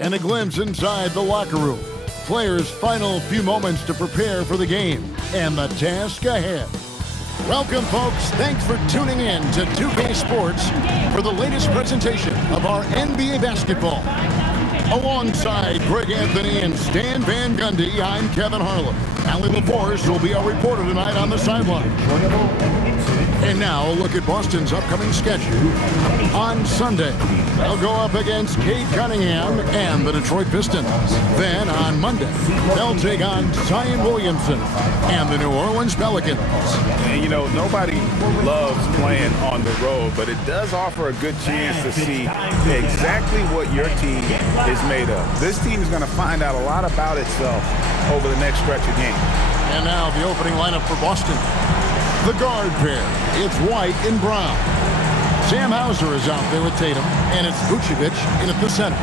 And a glimpse inside the locker room. Players' final few moments to prepare for the game and the task ahead. Welcome, folks. Thanks for tuning in to 2K Sports for the latest presentation of our NBA basketball. Alongside Greg Anthony and Stan Van Gundy, I'm Kevin Harlan. Allie LaForce will be our reporter tonight on the sideline. And now, a look at Boston's upcoming schedule. On Sunday, they'll go up against Cade Cunningham and the Detroit Pistons. Then, on Monday, they'll take on Zion Williamson and the New Orleans Pelicans. And, you know, nobody loves playing on the road, but it does offer a good chance to see exactly what your team is made of. This team is going to find out a lot about itself over the next stretch of games. And now, the opening lineup for Boston. The guard pair, it's White and Brown. Sam Hauser is out there with Tatum, and it's Vucevic in at the center.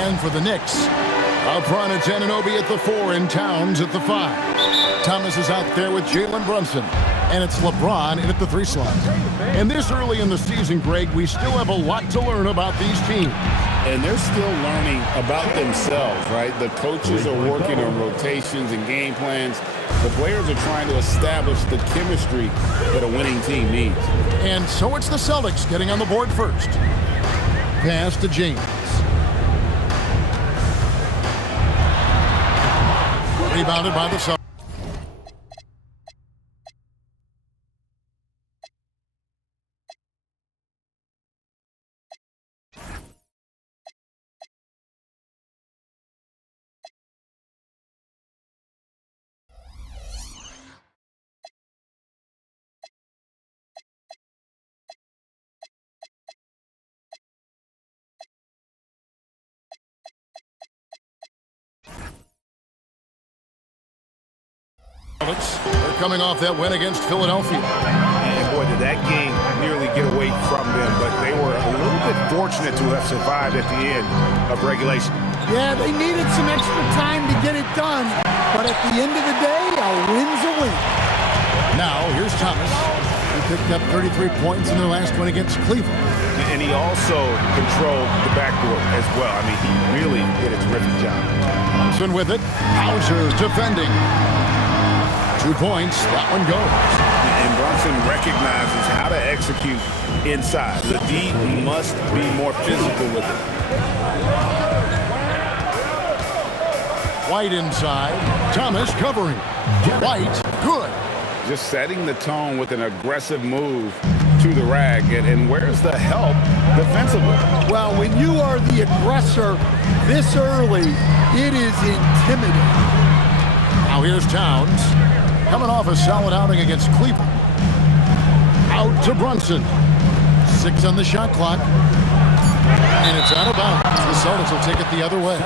And for the Knicks, up front it's Anunoby at the 4 and Towns at the 5. Thomas is out there with Jalen Brunson, and it's LeBron in at the 3 slot. And this early in the season, Greg, we still have a lot to learn about these teams. And they're still learning about themselves, right? The coaches are working on rotations and game plans. The players are trying to establish the chemistry that a winning team needs. And so it's the Celtics getting on the board first. Pass to James. Rebounded by the Celtics. They're coming off that win against Philadelphia. And boy, did that game nearly get away from them, but they were a little bit fortunate to have survived at the end of regulation. Yeah, they needed some extra time to get it done, but at the end of the day, a win's a win. Now, here's Thomas. He picked up 33 points in their last one against Cleveland. And he also controlled the backboard as well. I mean, he really did a terrific job. Thompson with it. Hauser defending. 2 points, that one goes. And Brunson recognizes how to execute inside. The D must be more physical with it. White inside. Thomas covering. White, good. Just setting the tone with an aggressive move to the rag. And where's the help defensively? Well, when you are the aggressor this early, it is intimidating. Now here's Towns. Coming off a solid outing against Cleveland. Out to Brunson. 6 on the shot clock. And it's out of bounds. The Celtics will take it the other way.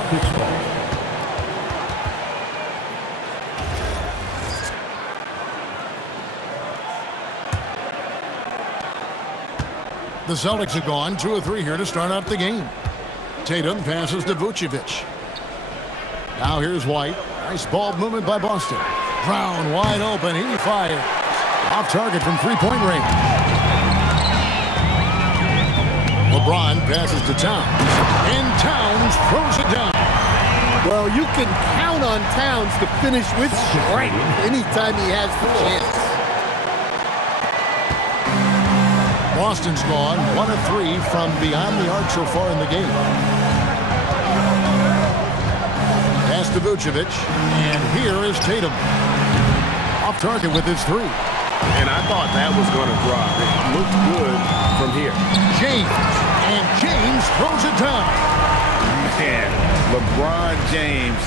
The Celtics have gone 2 of 3 here to start out the game. Tatum passes to Vucevic. Now here's White. Nice ball movement by Boston. Brown wide open. He fires. Off target from 3-point range. LeBron passes to Towns. And Towns throws it down. Well, you can count on Towns to finish with strength anytime he has the chance. Boston's gone 1 of 3 from beyond the arc so far in the game. Pass to Vucevic. And here is Tatum. Off target with his 3. And I thought that was going to drop. It looked good from here. James. And James throws it down. Man, LeBron James,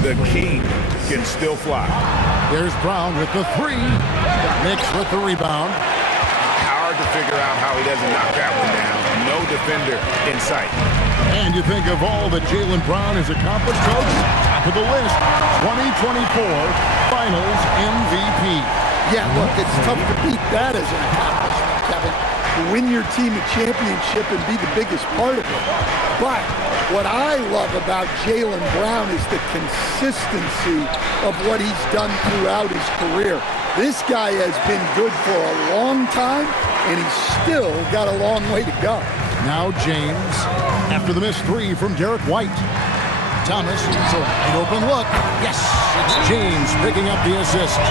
the king, can still fly. There's Brown with the 3. Knicks with the rebound. Hard to figure out how he doesn't knock that one down. No defender in sight. And you think of all that Jalen Brown has accomplished, Coach? Top of the list. 2024 Finals MVP. Yeah, look, it's tough to beat that as an accomplishment, Kevin. To win your team a championship and be the biggest part of it. But what I love about Jalen Brown is the consistency of what he's done throughout his career. This guy has been good for a long time, and he's still got a long way to go. Now James, after the missed 3 from Derek White. Thomas, it's a wide open look. Yes, it's James picking up the assist. Oh,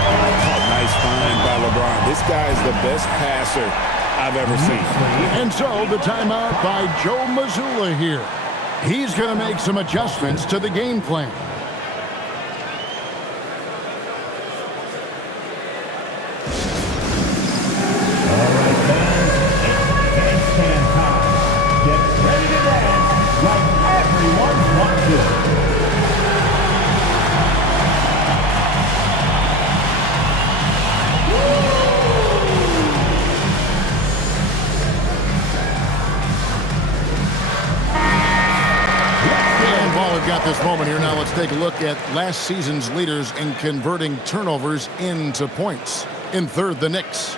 nice find by LeBron. This guy's the best passer I've ever seen. And so the timeout by Joe Mazzulla here. He's going to make some adjustments to the game plan. Got this moment here. Now let's take a look at last season's leaders in converting turnovers into points. In third, the Knicks.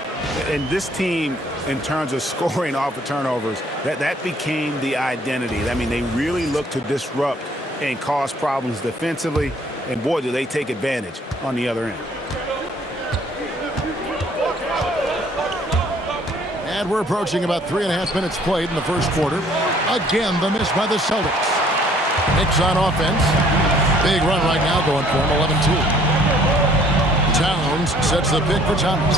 And this team, in terms of scoring off of turnovers, that became the identity. I mean, they really look to disrupt and cause problems defensively, and boy, do they take advantage on the other end. And we're approaching about 3.5 minutes played in the first quarter. Again, the miss by the Celtics. Knicks on offense. Big run right now going for him, 11-2. Towns sets the pick for Thomas.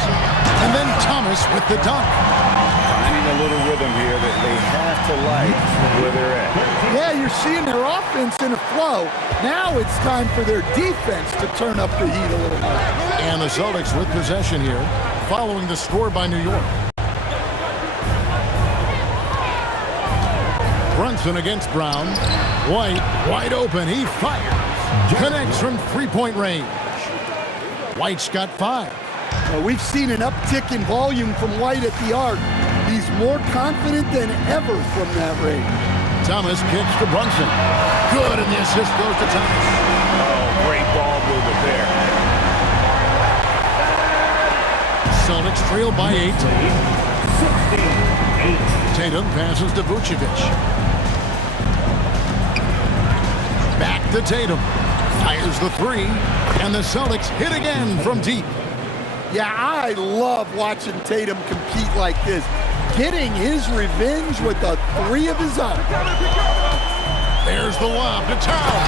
And then Thomas with the dunk. Finding a little rhythm here that they have to like where they're at. Yeah, you're seeing their offense in a flow. Now it's time for their defense to turn up the heat a little more. And the Celtics with possession here, following the score by New York. Brunson against Brown. White, wide open. He fires. Connects from three-point range. White's got 5. Well, we've seen an uptick in volume from White at the arc. He's more confident than ever from that range. Thomas kicks to Brunson. Good, and the assist goes to Thomas. Oh, great ball movement there. Celtics trail by 8. 16-8. Tatum passes to Vucevic. Back to Tatum. Fires the 3. And the Celtics hit again from deep. Yeah, I love watching Tatum compete like this. Getting his revenge with a 3 of his own. There's the lob to Towns.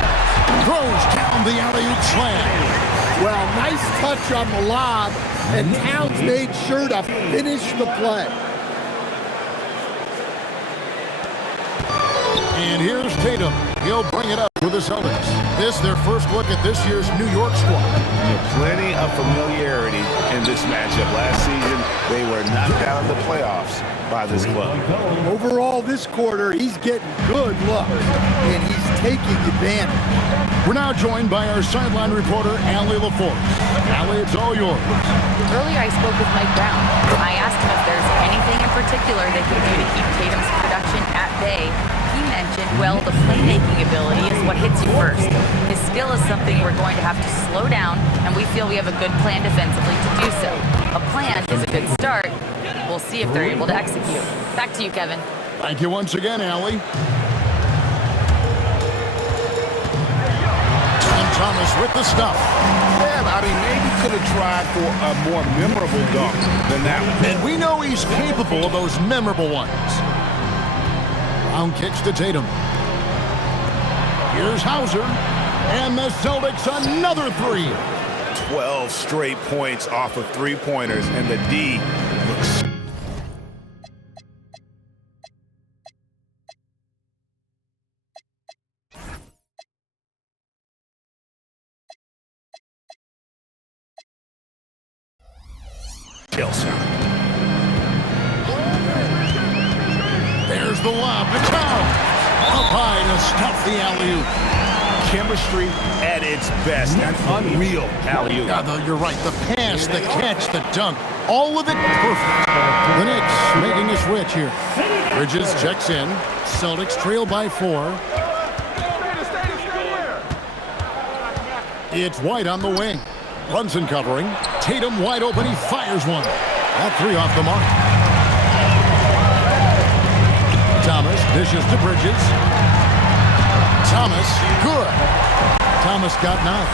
Throws down the alley-oop slam. Well, nice touch on the lob, and Towns made sure to finish the play. And here's Tatum. He'll bring it up with the Celtics. This their first look at this year's New York squad. Plenty of familiarity in this matchup. Last season, they were knocked out of the playoffs by this club. Overall, this quarter, he's getting good luck, and he's taking advantage. We're now joined by our sideline reporter, Allie LaForce. Allie, it's all yours. Earlier, I spoke with Mike Brown. I asked him if there's anything in particular they can do to keep Tatum's production at bay. He mentioned, well, the playmaking ability is what hits you first. His skill is something we're going to have to slow down, and we feel we have a good plan defensively to do so. A plan is a good start. We'll see if they're able to execute. Back to you, Kevin. Thank you once again, Allie. And Thomas with the stuff. Yeah, I mean, maybe could have tried for a more memorable dunk than that one. And we know he's capable of those memorable ones. Brown kicks to Tatum. Here's Hauser. And the Celtics another 3. 12 straight points off of three-pointers, and the D looks... There's the lob to Towns. Up high to stuff the alley-oop. Chemistry at its best. An unreal alley-oop. Yeah, though, you're right. The pass, the catch, the dunk. All of it perfect. The Knicks making a switch here. Bridges checks in. Celtics trail by 4. It's White on the wing. Brunson covering. Tatum wide open. He fires one. That 3 off the mark. Thomas dishes to Bridges. Thomas, good. Thomas got 9.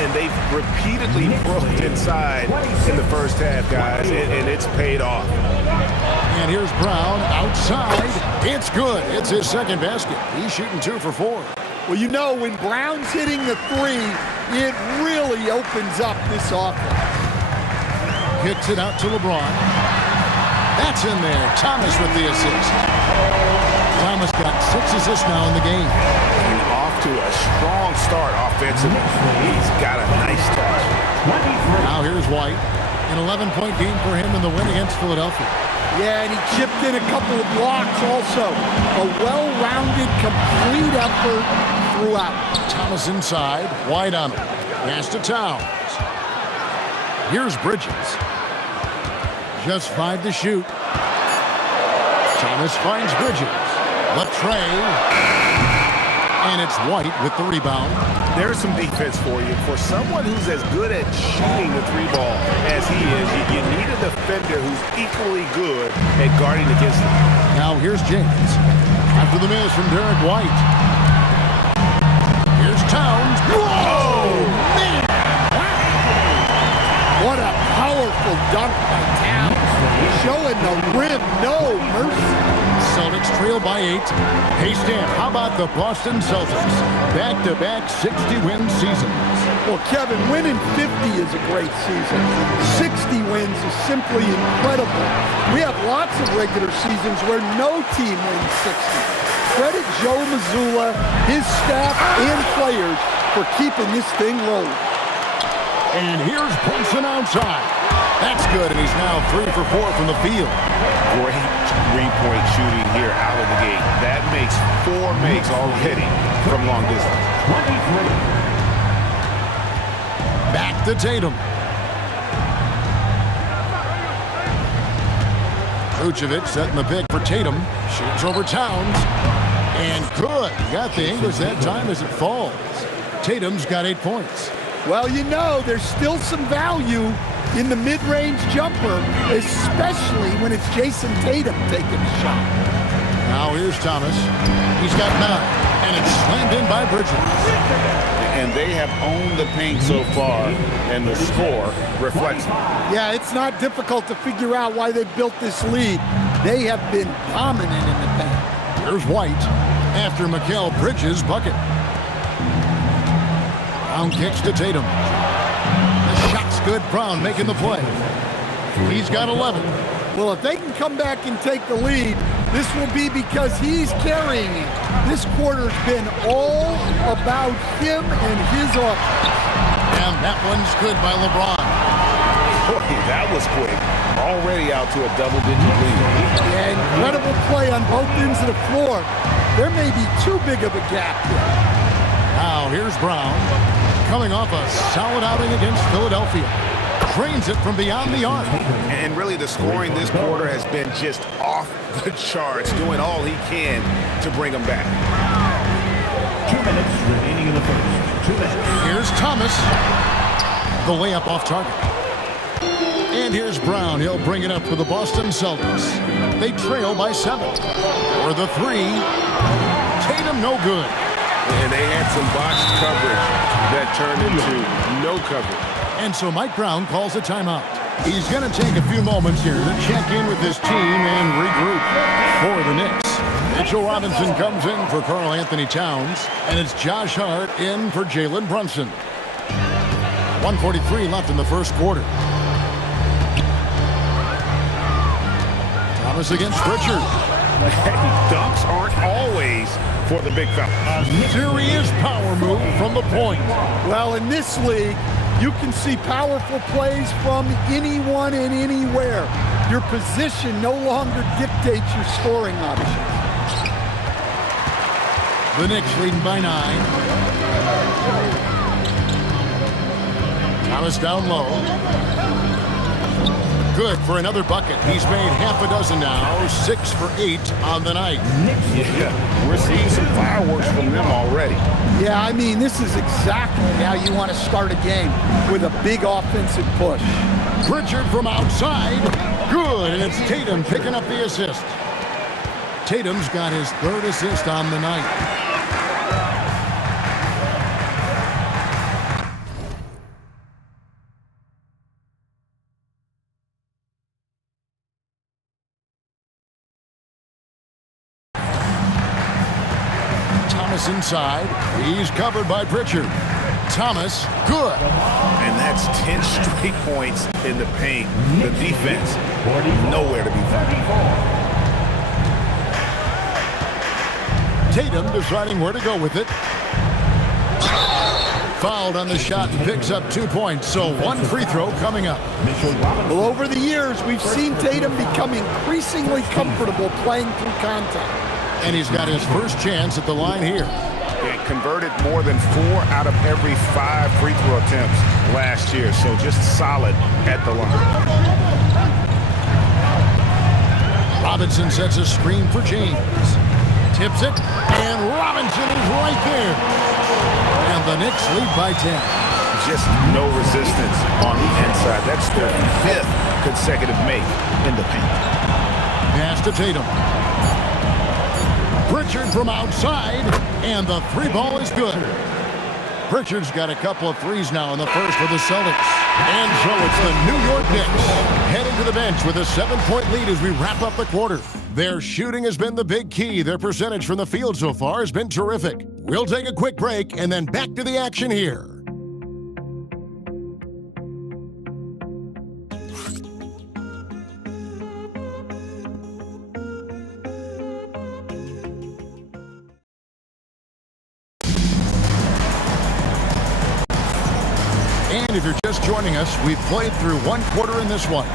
And they've repeatedly broke inside in the first half, guys, and it's paid off. And here's Brown outside. It's good. It's his second basket. He's shooting 2 for 4. Well, you know, when Brown's hitting the three, it really opens up this offense. Kicks it out to LeBron. That's in there. Thomas with the assist. Thomas got 6 assists now in the game. And off to a strong start offensively. He's got a nice touch. Now here's White. An 11-point game for him in the win against Philadelphia. Yeah, and he chipped in a couple of blocks also. A well-rounded, complete effort throughout. Thomas inside. White on him. Pass to Towns. Here's Bridges. Just 5 to shoot. Thomas finds Bridges. The tray. And it's White with the rebound. There's some defense for you. For someone who's as good at shooting the three ball as he is, you need a defender who's equally good at guarding against him. Now here's James. After the miss from Derek White. Here's Towns. Whoa! Man! What a powerful dunk by Towns. Showing the rim no mercy. Celtics trail by 8. Hey, Stan, how about the Boston Celtics? Back-to-back 60-win seasons. Well, Kevin, winning 50 is a great season. 60 wins is simply incredible. We have lots of regular seasons where no team wins 60. Credit Joe Mazzulla, his staff, and players for keeping this thing rolling. And here's Brunson outside. That's good, and he's now 3 for 4 from the field. Great three-point shooting here out of the gate. That makes 4 makes already from long distance. Back to Tatum. Vucevic setting the pick for Tatum. Shoots over Towns. And good. Got the English that time as it falls. Tatum's got 8 points. Well, you know, there's still some value in the mid-range jumper, especially when it's Jason Tatum taking the shot. Now here's Thomas. He's got 9, and it's slammed in by Bridges. And they have owned the paint so far, and the score reflects it. Yeah, it's not difficult to figure out why they built this lead. They have been dominant in the paint. Here's White after Mikal Bridges' bucket. Brown kicks to Tatum. The shot's good. Brown making the play. He's got 11. Well, if they can come back and take the lead, this will be because he's carrying it. This quarter's been all about him and his offense. And that one's good by LeBron. Boy, that was quick. Already out to a double-digit lead. Yeah, incredible play on both ends of the floor. There may be too big of a gap here. Now here's Brown. Coming off a solid outing against Philadelphia. Drains it from beyond the arc. And really the scoring this quarter has been just off the charts, doing all he can to bring them back. 2 minutes remaining in the first. 2 minutes. Here's Thomas. The layup off target. And here's Brown. He'll bring it up for the Boston Celtics. They trail by 7. For the 3. Tatum no good. And they had some botched coverage that turned into no coverage. And so Mike Brown calls a timeout. He's going to take a few moments here to check in with his team and regroup. For the Knicks, Mitchell Robinson comes in for Karl Anthony Towns, and it's Josh Hart in for Jalen Brunson. 1:43 left in the first quarter. Thomas against Pritchard. Hey, dunks aren't always for the big fella. Serious power move from the point. Well, in this league, you can see powerful plays from anyone and anywhere. Your position no longer dictates your scoring options. The Knicks leading by 9. Thomas down low. Good for another bucket. He's made half a dozen now, 6 for 8 on the night. Yeah, we're seeing some fireworks from them already. Yeah, I mean, this is exactly how you want to start a game, with a big offensive push. Pritchard from outside. Good, and it's Tatum picking up the assist. Tatum's got his 3rd assist on the night. Thomas inside. He's covered by Pritchard. Thomas, good. And that's 10 straight points in the paint. The defense, nowhere to be found. Tatum deciding where to go with it. Fouled on the shot and picks up 2 points, so 1 free throw coming up. Well, over the years, we've seen Tatum become increasingly comfortable playing through contact. And he's got his first chance at the line here. They converted more than 4 out of every 5 free throw attempts last year, so just solid at the line. Robinson sets a screen for James. Tips it, and Robinson is right there. And the Knicks lead by 10. Just no resistance on the inside. That's their 5th consecutive make in the paint. Pass to Tatum. Pritchard from outside, and the 3 ball is good. Pritchard's got a couple of threes now in the first for the Celtics. And so it's the New York Knicks heading to the bench with a 7-point lead as we wrap up the quarter. Their shooting has been the big key. Their percentage from the field so far has been terrific. We'll take a quick break and then back to the action here. And if you're just joining us, we've played through 1 quarter in this one.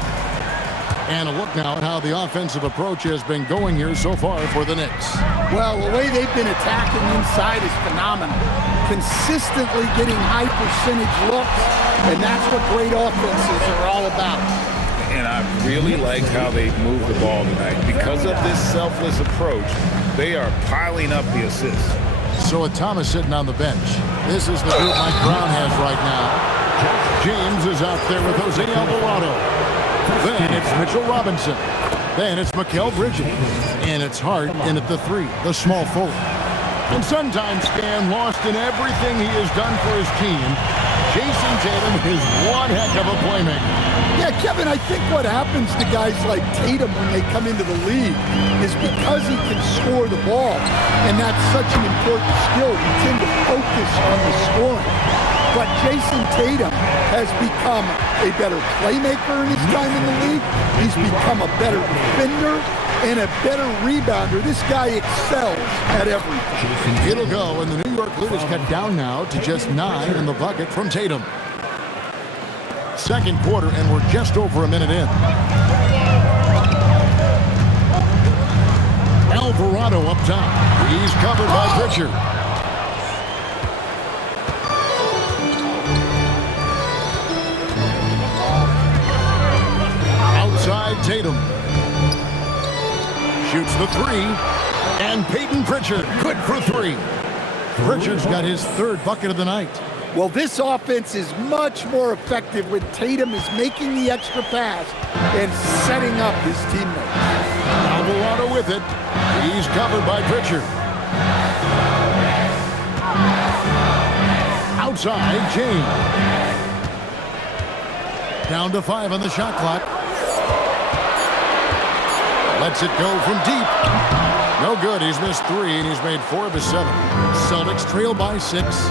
And a look now at how the offensive approach has been going here so far for the Knicks. Well, the way they've been attacking inside is phenomenal. Consistently getting high percentage looks, and that's what great offenses are all about. And I really liked how they moved the ball tonight. Because of this selfless approach, they are piling up the assists. So with Thomas sitting on the bench, this is the group Mike Brown has right now. James is out there with Jose Alvarado. Then it's Mitchell Robinson. Then it's Mikal Bridges. And it's Hart in at the 3, the small forward. And sometimes Stan lost in everything he has done for his team. Jason Tatum is one heck of a playmaker. Yeah, Kevin, I think what happens to guys like Tatum when they come into the league is because he can score the ball, and that's such an important skill, we tend to focus on the scoring. But Jason Tatum has become a better playmaker in his time in the league. He's become a better defender and a better rebounder. This guy excels at everything. It'll go, and the New York lead is cut down now to just 9 in the bucket from Tatum. Second quarter, and we're just over a minute in. Alvarado up top. He's covered by Pritchard. Outside Tatum. Shoots the 3. And Peyton Pritchard, good for 3. Pritchard's got his 3rd bucket of the night. Well, this offense is much more effective when Tatum is making the extra pass and setting up his teammates. Alvarado with it. He's covered by Pritchard. Outside, James. Down to 5 on the shot clock. Lets it go from deep. No good. He's missed 3, and he's made 4 of his 7. Celtics trail by 6.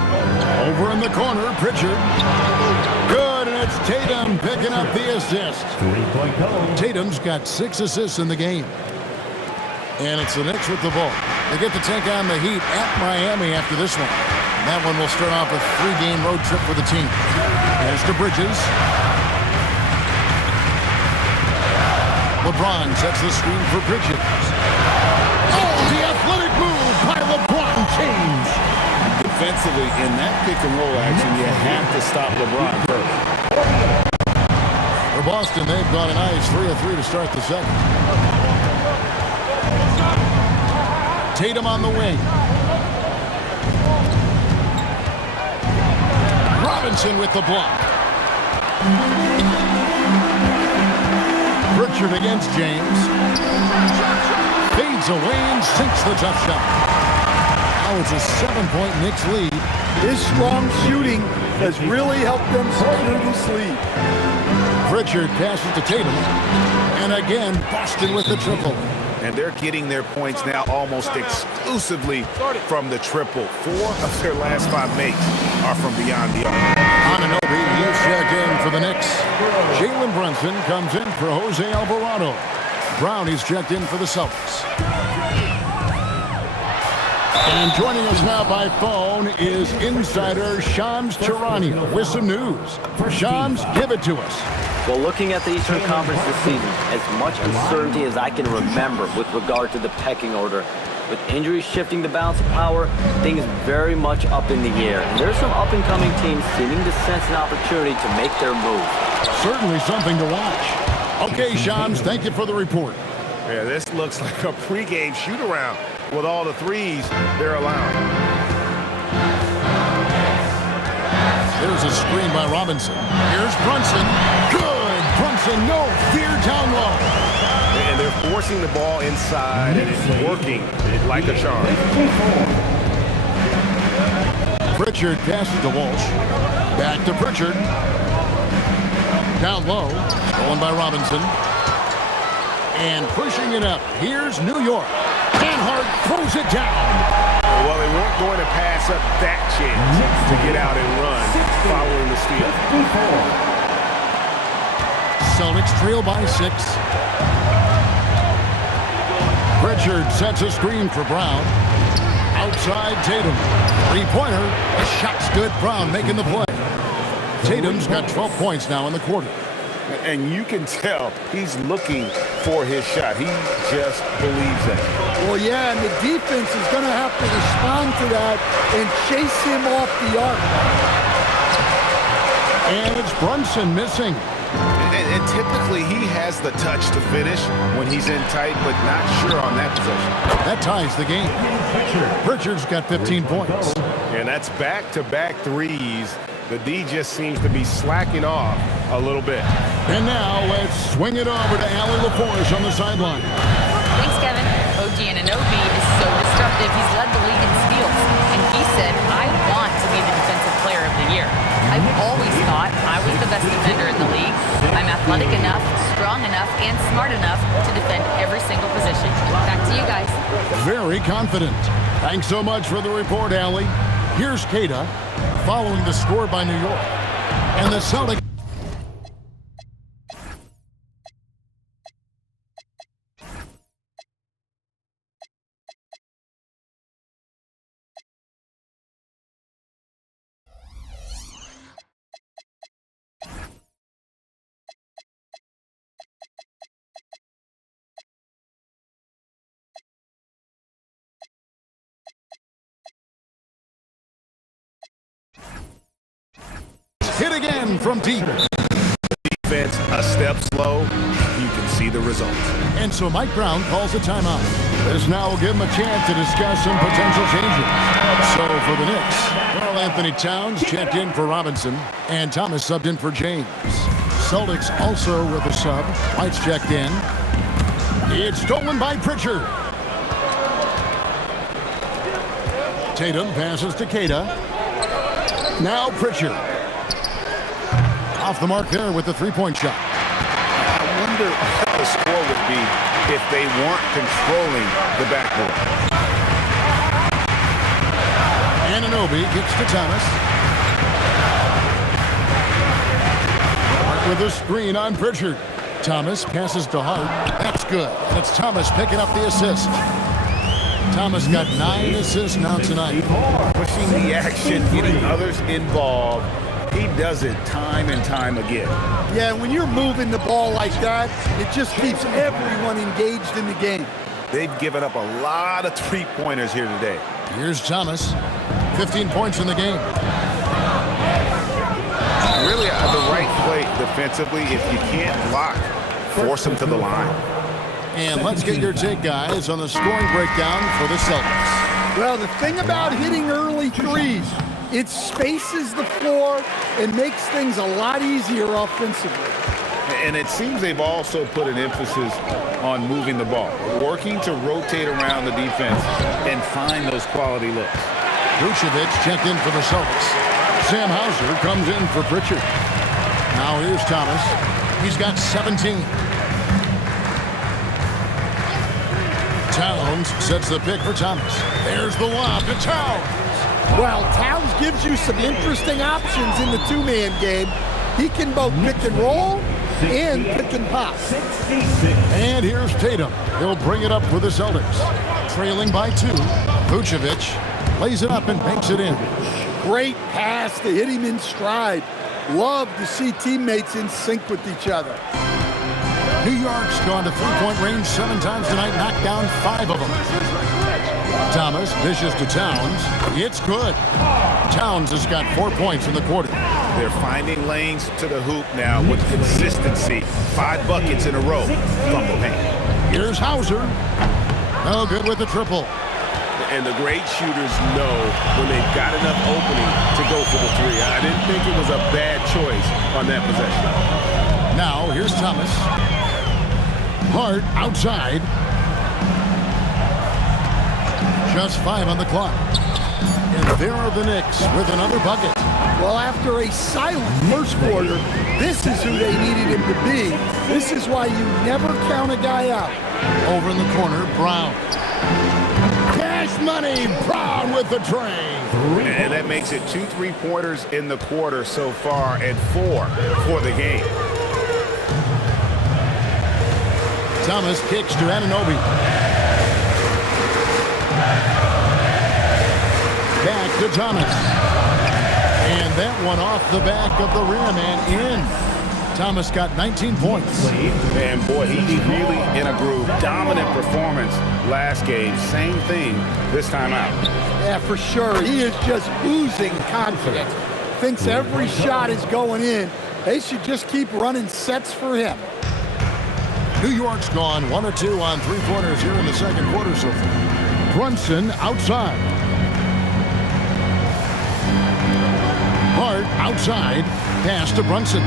Over in the corner, Pritchard. Good, and it's Tatum picking up the assist. 3-point goal. Tatum's got 6 assists in the game. And it's the Knicks with the ball. They get to take on the Heat at Miami after this one. And that one will start off a 3-game road trip for the team. Here's to Bridges. LeBron sets the screen for Bridges. Oh, the athletic move by LeBron James. Defensively, in that pick-and-roll action, you have to stop LeBron first. For Boston, they've got a nice 3 of 3 to start the second. Tatum on the wing. Robinson with the block. Pritchard against James. Fades away and sinks the tough shot. Now it's a 7-point Knicks lead. His strong shooting has really helped them secure this lead. Pritchard passes to Tatum. And again, Boston with the triple. and they're getting their points now almost exclusively from the triple. 4 of their last 5 makes are from beyond the arc. Anunoby, he's checked in for the Knicks. Jalen Brunson comes in for Jose Alvarado. Brown, he's checked in for the Celtics. And joining us now by phone is insider Shams Charania with some news. Shams, give it to us. Well, looking at the Eastern Conference this season, as much uncertainty as I can remember with regard to the pecking order. With injuries shifting the balance of power, things very much up in the air. And there's some up-and-coming teams seeming to sense an opportunity to make their move. Certainly something to watch. Okay, Shams, thank you for the report. Yeah, this looks like a pregame shoot-around with all the threes they're allowing. There's a screen by Robinson. Here's Brunson. Good! Brunson, no fear down low. And they're forcing the ball inside, and it's working like a charm. Pritchard passes to Walsh. Back to Pritchard. Down low. Stolen by Robinson. And pushing it up. Here's New York. Panhard throws it down. Well, they weren't going to pass up that chance to get out and run following the steal. Celtics trail by 6. Pritchard sets a screen for Brown. Outside Tatum. Three-pointer. The shot's good. Brown making the play. Tatum's got 12 points now in the quarter. And you can tell he's looking for his shot. He just believes that. Well, yeah, and the defense is going to have to respond to that and chase him off the arc. And it's Brunson missing. And typically he has the touch to finish when he's in tight, but not sure on that possession. That ties the game. Pritchard's got 15 points. And that's back-to-back threes. The D just seems to be slacking off a little bit. And now let's swing it over to Allie LaForce on the sideline. Thanks, Kevin. OG Anunoby is so disruptive. He's led the league in steals. And he said, I want to be the defensive player of the year. I've always thought I was the best defender in the league. I'm athletic enough, strong enough, and smart enough to defend every single position. Back to you guys. Very confident. Thanks so much for the report, Allie. Here's Kata following the score by New York. And the Celtics. Hit again from deep. Defense a step slow. You can see the result. And so Mike Brown calls a timeout. This now will give him a chance to discuss some potential changes. So for the Knicks, Karl Anthony Towns checked in for Robinson, and Thomas subbed in for James. Celtics also with a sub. White's checked in. It's stolen by Pritchard. Tatum passes to Kata. Now Pritchard. Off the mark there with the three-point shot. I wonder what the score would be if they weren't controlling the backboard. Anunoby gets to Thomas. Hart with a screen on Pritchard. Thomas passes to Hart. That's good. And it's Thomas picking up the assist. Thomas got 9 assists now tonight. Pushing the action, getting others involved. He does it time and time again. Yeah, when you're moving the ball like that, it just keeps everyone engaged in the game. They've given up a lot of three-pointers here today. Here's Thomas. 15 points in the game. Really the right play defensively. If you can't block, force them to the line. And let's get your take, guys, on the scoring breakdown for the Celtics. Well, the thing about hitting early threes, it spaces the floor and makes things a lot easier offensively. And it seems they've also put an emphasis on moving the ball, working to rotate around the defense and find those quality looks. Vucevic checked in for the Celtics. Sam Hauser comes in for Pritchard. Now here's Thomas. He's got 17. Towns sets the pick for Thomas. There's the lob to Towns. Well, Towns gives you some interesting options in the two-man game. He can both pick and roll and pick and pop. And here's Tatum. He'll bring it up for the Celtics. Trailing by 2. Vucevic lays it up and banks it in. Great pass to hit him in stride. Love to see teammates in sync with each other. New York's gone to three-point range 7 times tonight, knocked down 5 of them. Thomas dishes to Towns. It's good. Towns has got 4 points in the quarter. They're finding lanes to the hoop now with consistency. 5 buckets in a row from the paint. Here's Hauser. No good with the triple. And the great shooters know when they've got enough opening to go for the 3. I didn't think it was a bad choice on that possession. Now, here's Thomas. Hart outside. Just 5 on the clock. And there are the Knicks with another bucket. Well, after a silent first quarter, this is who they needed him to be. This is why you never count a guy out. Over in the corner, Brown. Cash money, Brown with the tray. And that makes it 2 3-pointers in the quarter so far and 4 for the game. Thomas kicks to Anunoby. Back to Thomas. And that one off the back of the rim and in. Thomas got 19 points. And boy, he's really in a groove. Dominant performance last game. Same thing this time out. Yeah, for sure. He is just oozing confidence. Thinks every shot is going in. They should just keep running sets for him. New York's gone 1 or 2 on 3-pointers here in the second quarter so far. Brunson outside. Hart outside. Pass to Brunson.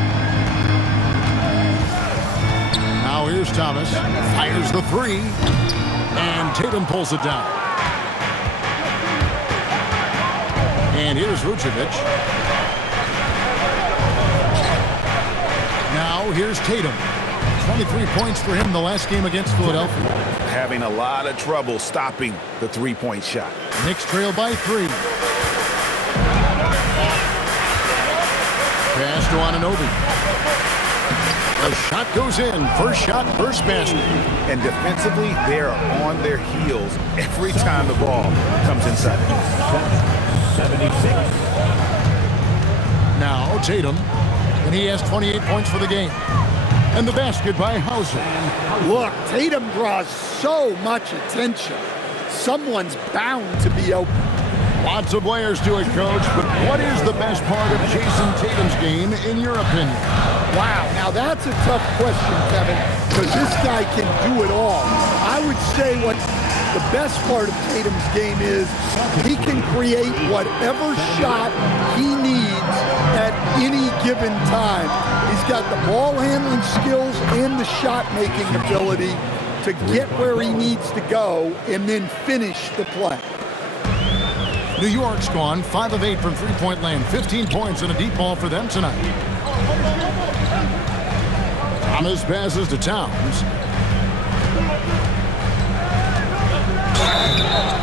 Now here's Thomas. Fires the 3. And Tatum pulls it down. And here's Vucevic. Now here's Tatum. 23 points for him the last game against Philadelphia. Having a lot of trouble stopping the 3-point shot. Knicks trail by 3. Pass to Anunoby. The shot goes in. First shot, first basket. And defensively, they are on their heels every time the ball comes inside. 76. Now Tatum. And he has 28 points for the game. And the basket by Hauser. Look, Tatum draws so much attention. Someone's bound to be open. Lots of layers to it, Coach, but what is the best part of Jason Tatum's game, in your opinion? Wow, now that's a tough question, Kevin, because this guy can do it all. I would say what the best part of Tatum's game is he can create whatever shot he needs at any given time. He's got the ball handling skills and the shot-making ability to get where he needs to go and then finish the play. New York's gone 5 of 8 from three-point land. 15 points and a deep ball for them tonight. Thomas passes to Towns.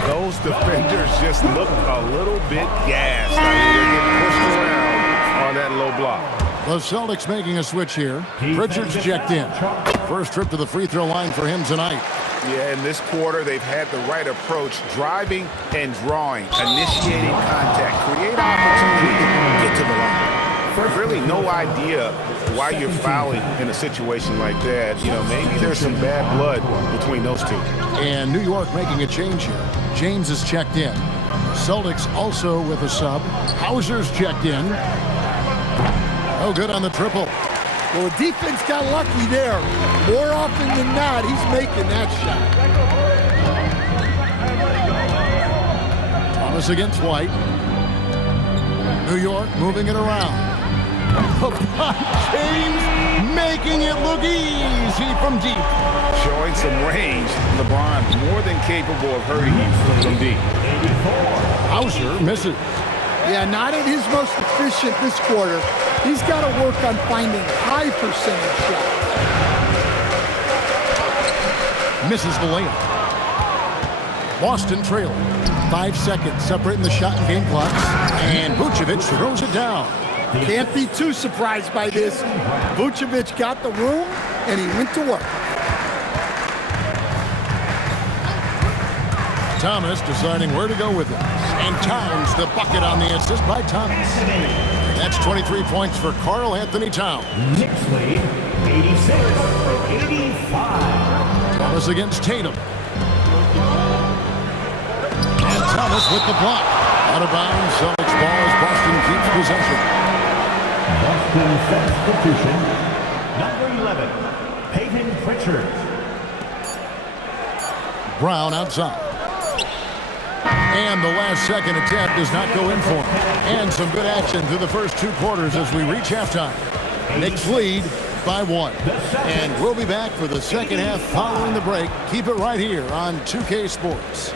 Those defenders just look a little bit gassed. I mean, they're getting pushed around on that low block. The Celtics making a switch here. Pritchard's checked in. First trip to the free throw line for him tonight. Yeah, in this quarter, they've had the right approach, driving and drawing, initiating contact, create opportunity, get to the line. Really no idea why you're fouling in a situation like that. You know, maybe there's some bad blood between those two. And New York making a change here. James is checked in. Celtics also with a sub. Hauser's checked in. Oh, good on the triple. Well, the defense got lucky there. More often than not, he's making that shot. Thomas against White. New York moving it around. James making it look easy from deep. Showing some range. LeBron more than capable of hurting you from deep. Hauser misses. Yeah, not at his most efficient this quarter. He's got to work on finding high percentage shots. Misses the layup. Boston trailing. 5 seconds separating the shot and game clocks. And Vucevic throws it down. Can't be too surprised by this. Vucevic got the room, and he went to work. Thomas deciding where to go with it. And Towns the bucket on the assist by Thomas. That's 23 points for Karl Anthony Towns. Knicks lead 86-85. Thomas against Tatum. And Thomas with the block. Out of bounds, Celtics ball as Boston keeps possession. Boston substitution. Number 11, Peyton Pritchard. Brown outside. And the last second attempt does not go in for him. And some good action through the first 2 quarters as we reach halftime. Knicks lead by 1. And we'll be back for the second half following the break. Keep it right here on 2K Sports.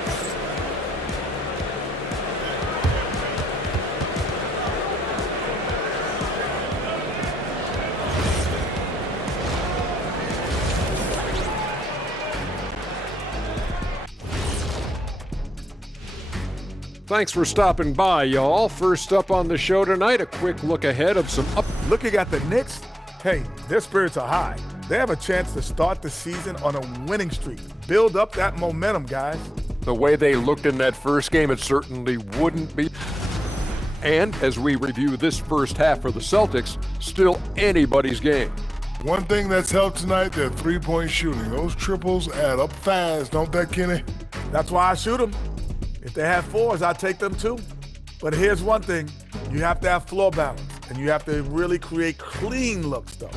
Thanks for stopping by, y'all. First up on the show tonight, a quick look ahead of some Looking at the Knicks, hey, their spirits are high. They have a chance to start the season on a winning streak. Build up that momentum, guys. The way they looked in that first game, it certainly wouldn't be. And as we review this first half for the Celtics, still anybody's game. One thing that's helped tonight, their three-point shooting. Those triples add up fast, don't they, Kenny? That's why I shoot them. If they have 4s, I'll take them too. But here's one thing. You have to have floor balance, and you have to really create clean looks, though.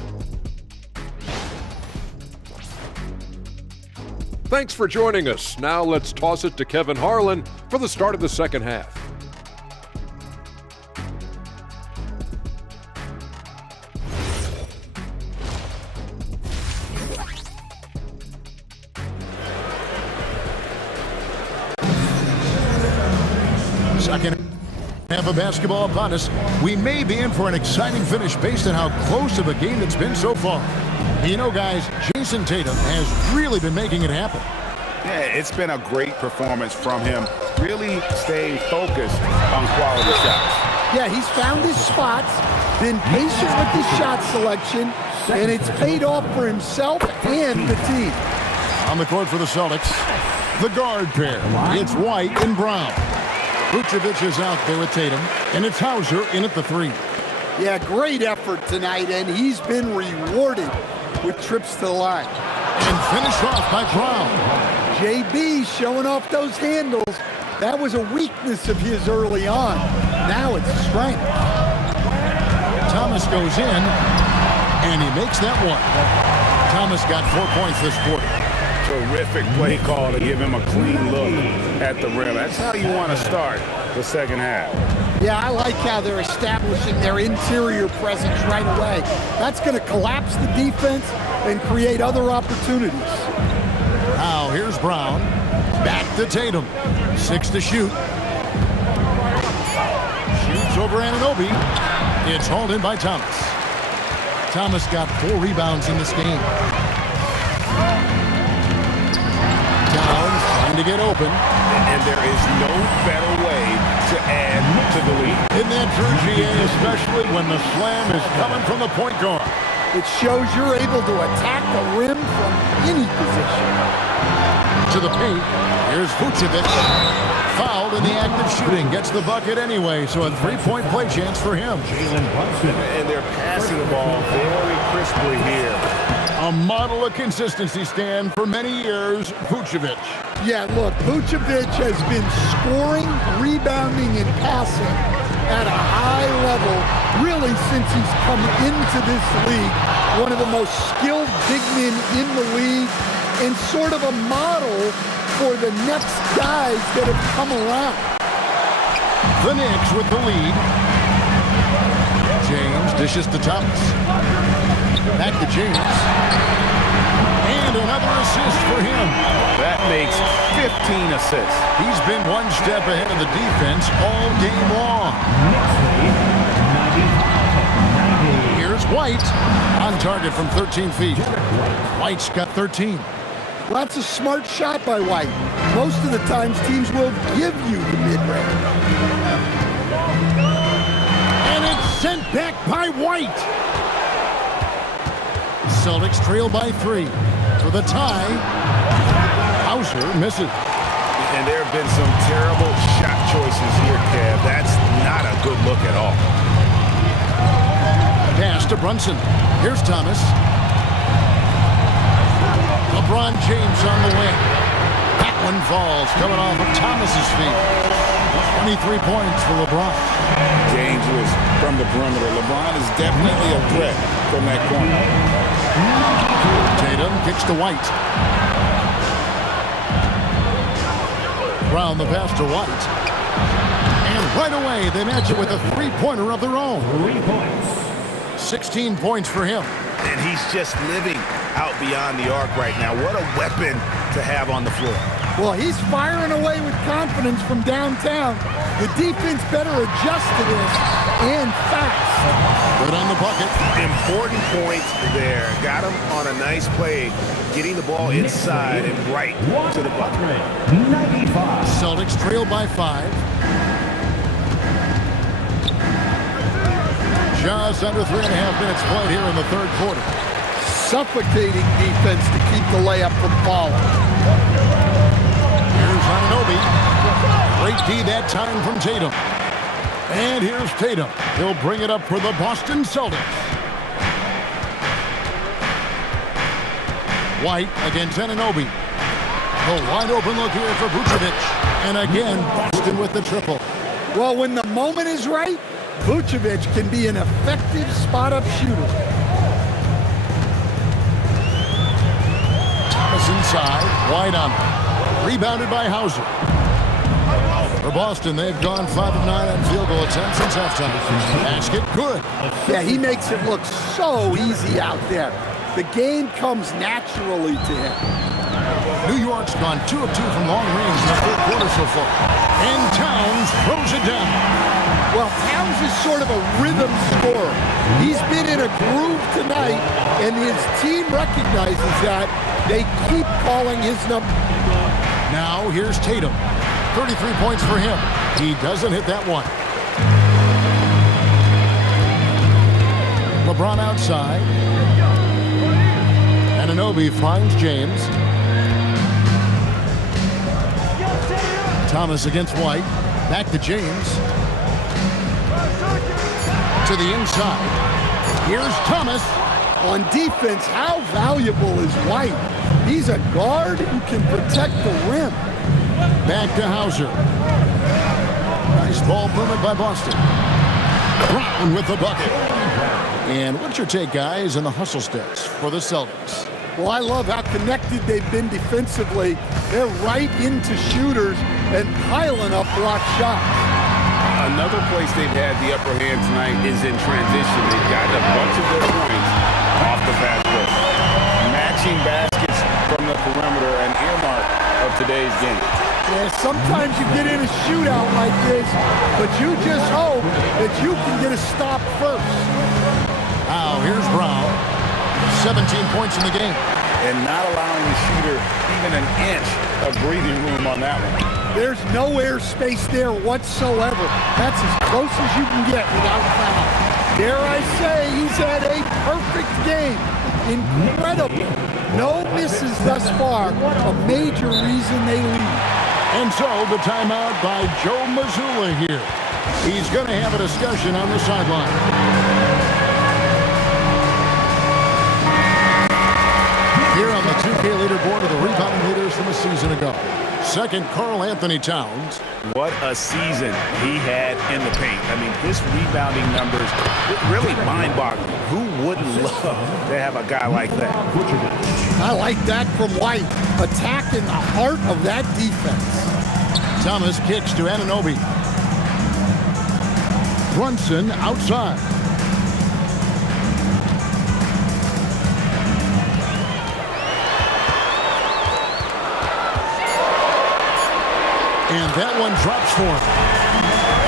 Thanks for joining us. Now let's toss it to Kevin Harlan for the start of the second half. Second half of basketball upon us. We may be in for an exciting finish based on how close of a game it's been so far. You know, guys, Jason Tatum has really been making it happen. Yeah, it's been a great performance from him. Really staying focused on quality shots. Yeah, he's found his spots, been patient with his shot selection, and it's paid off for himself and the team. On the court for the Celtics, the guard pair. It's White and Brown. Vucevic is out there with Tatum, and it's Hauser in at the 3. Yeah, great effort tonight, and he's been rewarded with trips to the line. And finished off by Brown. JB showing off those handles. That was a weakness of his early on. Now it's strength. Thomas goes in, and he makes that one. Thomas got 4 points this quarter. Terrific play call to give him a clean look at the rim. That's how you want to start the second half. Yeah, I like how they're establishing their interior presence right away. That's going to collapse the defense and create other opportunities. Now here's Brown. Back to Tatum. 6 to shoot. Shoots over Anunoby. It's hauled in by Thomas. Thomas got 4 rebounds in this game. Towns trying to get open. And there is no better way to add to the lead. Isn't that true, GA, especially when the slam is coming from the point guard? It shows you're able to attack the rim from any position. To the paint, here's Vucevic. Fouled in the act of shooting. Gets the bucket anyway, so a 3-point play chance for him. And they're passing the ball very crisply here. A model of consistency, Stan, for many years, Vucevic. Yeah, look, Vucevic has been scoring, rebounding, and passing at a high level really since he's come into this league. One of the most skilled big men in the league and sort of a model for the next guys that have come around. The Knicks with the lead. James dishes to Thomas. Back to James. And another assist for him. That makes 15 assists. He's been one step ahead of the defense all game long. Here's White on target from 13 feet. White's got 13. Well, that's a smart shot by White. Most of the times, teams will give you the mid-range. And it's sent back by White. Celtics trail by 3. For the tie, Hauser misses. And there have been some terrible shot choices here, Kev. That's not a good look at all. Pass to Brunson. Here's Thomas. LeBron James on the wing. That one falls, coming off of Thomas's feet. 23 points for LeBron. Dangerous from the perimeter. LeBron is definitely a threat from that corner. Tatum kicks to White. Brown the pass to White. And right away, they match it with a three-pointer of their own. 3 points. 16 points for him. And he's just living out beyond the arc right now. What a weapon to have on the floor. Well, he's firing away with confidence from downtown. The defense better adjust to this, and fast. Good on the bucket. Important points there. Got him on a nice play, getting the ball inside and right to the bucket. 95. Celtics trail by 5. Just under 3.5 minutes played here in the third quarter. Suffocating defense to keep the layup from falling. Here's Anunoby. Great D that time from Tatum. And here's Tatum. He'll bring it up for the Boston Celtics. White against Anunoby. The wide open look here for Vucevic. And again, Boston with the triple. Well, when the moment is right, Vucevic can be an effective spot-up shooter. Thomas inside. White on him. Rebounded by Hauser. For Boston, they've gone 5 of 9 on field goal attempts since halftime. Basket, good. Yeah, he makes it look so easy out there. The game comes naturally to him. New York's gone 2 of 2 from long range in the third quarter so far. And Towns throws it down. Well, Towns is sort of a rhythm scorer. He's been in a groove tonight, and his team recognizes that. They keep calling his number. Now here's Tatum. 33 points for him. He doesn't hit that one. LeBron outside. Anunoby finds James. Thomas against White. Back to James. To the inside. Here's Thomas. On defense, how valuable is White? He's a guard who can protect the rim. Back to Hauser. Nice ball movement by Boston. Brown with the bucket. And what's your take, guys, on the hustle stats for the Celtics? Well, I love how connected they've been defensively. They're right into shooters and piling up block shots. Another place they've had the upper hand tonight is in transition. They've gotten a bunch of their points off the fast break. Matching baskets from the perimeter, an earmark of today's game. Yeah, sometimes you get in a shootout like this, but you just hope that you can get a stop first. Now, here's Brown. 17 points in the game. And not allowing the shooter even an inch of breathing room on that one. There's no airspace there whatsoever. That's as close as you can get without foul. Dare I say, he's had a perfect game. Incredible. No misses thus far. A major reason they lead. And so the timeout by Joe Mazzulla here. He's going to have a discussion on the sideline. Here on the 2K leaderboard are the rebounding leaders from a season ago. Second, Karl Anthony Towns. What a season he had in the paint. I mean, his rebounding numbers, really mind-boggling. Who wouldn't love to have a guy like that? I like that from White. Attacking the heart of that defense. Thomas kicks to Anunoby. Brunson outside. And that one drops for him.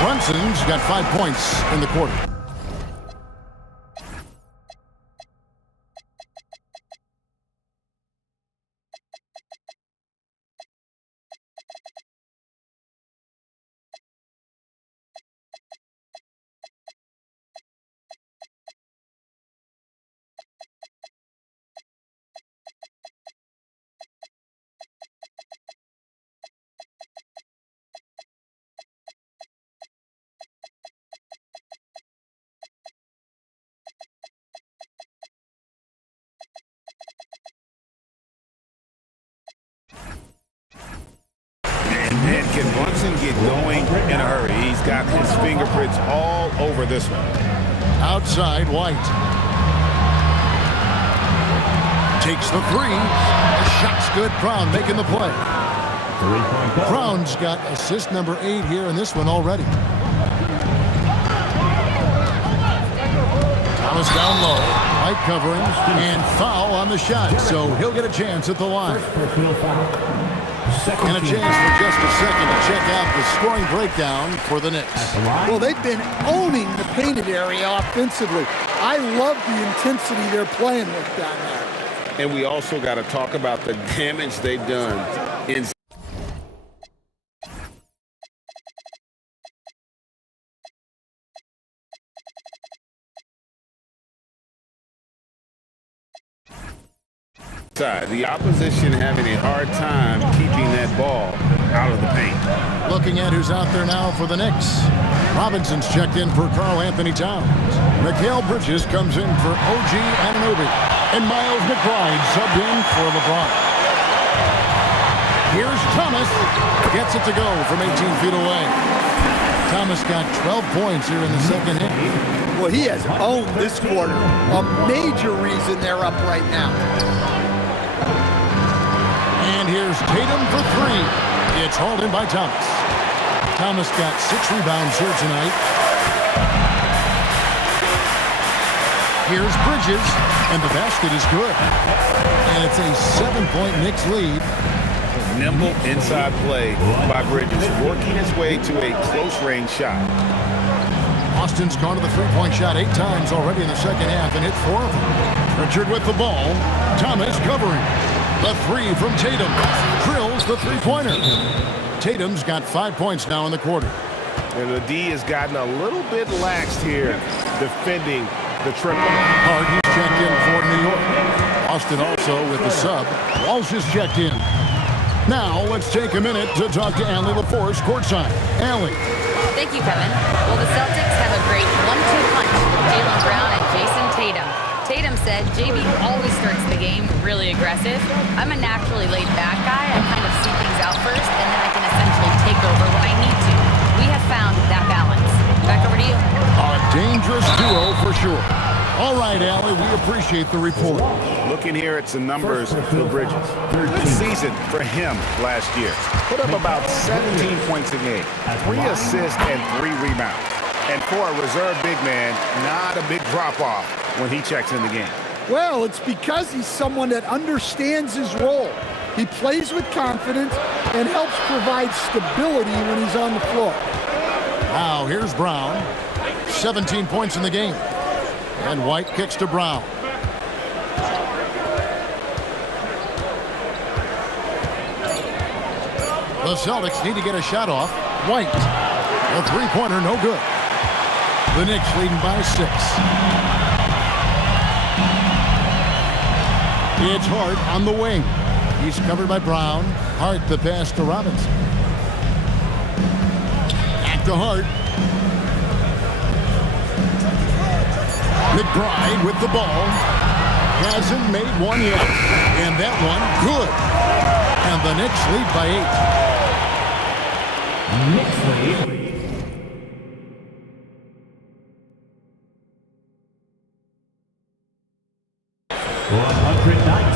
Brunson's got 5 points in the quarter. point in a hurry. He's got his fingerprints all over this one. Outside, White. Takes the three. The shot's good. Brown making the play. Brown's got assist number 8 here in this one already. Thomas down low. White covering. And foul on the shot. So he'll get a chance at the line. And a chance for just a second to check out the scoring breakdown for the Knicks. Well, they've been owning the painted area offensively. I love the intensity they're playing with down there. And we also got to talk about the damage they've done in the opposition having a hard time keeping that ball out of the paint. Looking at who's out there now for the Knicks. Robinson's checked in for Karl Anthony Towns. Mikal Bridges comes in for OG Anunoby. And Miles McBride subbed in for LeBron. Here's Thomas. Gets it to go from 18 feet away. Thomas got 12 points here in the second half. Well, he has owned this quarter. A major reason they're up right now. And here's Tatum for 3. It's hauled in by Thomas. Thomas got 6 rebounds here tonight. Here's Bridges, and the basket is good. And it's a 7-point Knicks lead. Nimble inside play by Bridges, working his way to a close-range shot. Austin's gone to the three-point shot 8 times already in the second half and hit 4 of them. Richard with the ball. Thomas covering. The 3 from Tatum. Drills the three-pointer. Tatum's got 5 points now in the quarter. And the D has gotten a little bit laxed here defending the triple. Hart, he's checked in for New York. Austin also with the sub. Walsh is checked in. Now let's take a minute to talk to Allie LaForce courtside. Allie. Thank you, Kevin. Well, the Celtics have a great 1-2 punch with Jaylen Brown and Jason Tatum. Tatum said, JB always starts the game really aggressive. I'm a naturally laid-back guy. I kind of see things out first, and then I can essentially take over when I need to. We have found that balance. Back over to you. A dangerous duo for sure. All right, Allie, we appreciate the report. Looking here at some numbers for Bridges. Good season for him last year. Put up about 17 points a game, 3 assists and 3 rebounds. And for a reserve big man, not a big drop-off when he checks in the game. Well, it's because he's someone that understands his role. He plays with confidence and helps provide stability when he's on the floor. Now, here's Brown. 17 points in the game. And White kicks to Brown. The Celtics need to get a shot off. White. The three-pointer, no good. The Knicks leading by 6. It's Hart on the wing. He's covered by Brown. Hart the pass to Robinson. Back to Hart. McBride with the ball. Hasn't made one yet. And that one, good. And the Knicks lead by 8. Knicks lead.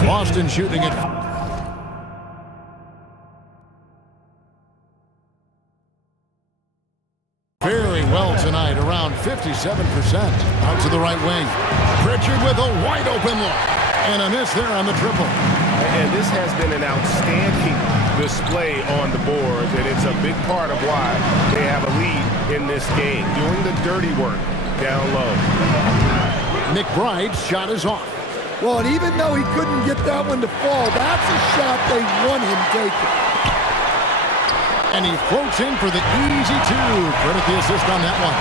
Boston shooting it. Very well tonight, around 57%. Out to the right wing. Pritchard with a wide open look. And a miss there on the triple. And this has been an outstanding display on the boards, and it's a big part of why they have a lead in this game, doing the dirty work down low. McBride's shot is off. Well, and even though he couldn't get that one to fall, that's a shot they want him taking. And he floats in for the easy 2. Credit the assist on that one.